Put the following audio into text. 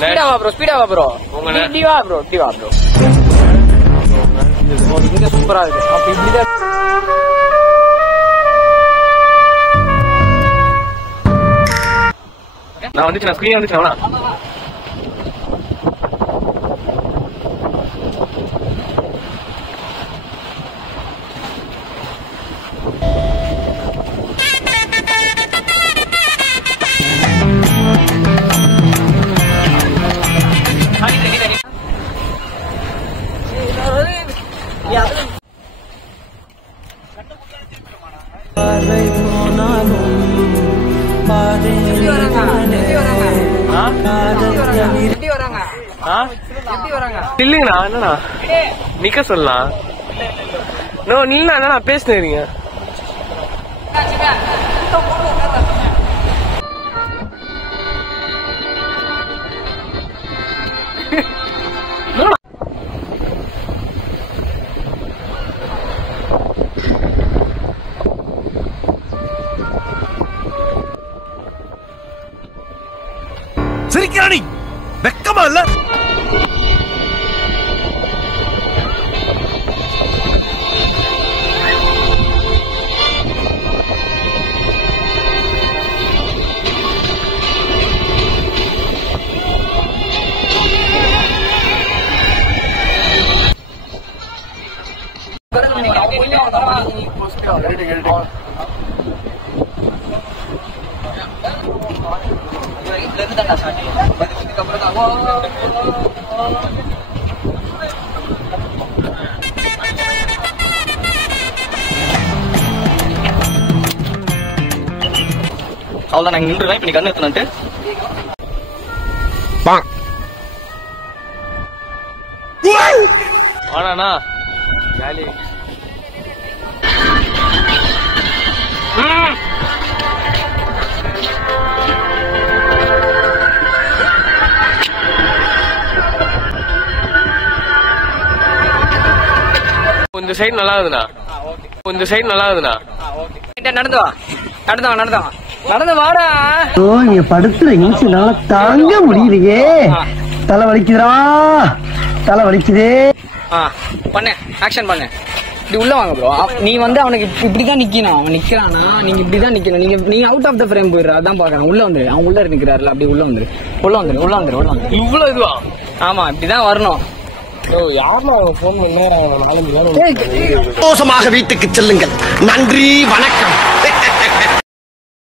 Speedo வா bro இப்படி வா ப்ரோ இங்க சூப்பரா இருக்கு. அப்ப இப்படிதான் நான் வந்துச்சு, நான் ஸ்கிரீன் வந்துச்சு. இல்லைங்கண்ணா, என்னண்ணா நிக்க சொல்லலாம். நோ நில்லுண்ணா, என்னண்ணா பேசினீங்க. சிரிக்கிறானி வெக்கமா இல்ல? அவ்வளவுதான், நாங்க நின்றுவேன். இப்ப நீ கண்ணு எடுத்துட்டு ஆனாண்ணா ஜாலி. கொஞ்சம் சைடு நல்லா இருக்குதுண்ணா, கொஞ்சம் சைடு நல்லா இருக்குதுண்ணா. நடந்து வா, நடந்து வாடா. இங்க படுத்துற நிமிஷம்னால தாங்க முடியலையே. தலை வலிக்குதுடா, தலை வலிக்குதே. பண்ணு, ஆக்ஷன் பண்ணு. இப்படி உள்ள வாங்க ப்ரோ. நீ வந்து அவனுக்கு இப்படிதான் நிக்கணும். அவன் நிக்கிறானா, நீங்க இப்படிதான் நிக்கணும். நீங்க அவுட் ஆஃப் த ஃப்ரேம் போயிடுற. அதான் பாக்கணும். உள்ள வந்துரு, அவன் உள்ள நிக்கிறாருல, அப்படி உள்ள வந்துரு. இவ்வளவு இதுவா? ஆமா, இப்படிதான் வரணும். மோசமாக வீட்டுக்கு செல்லுங்கள். நன்றி, வணக்கம்.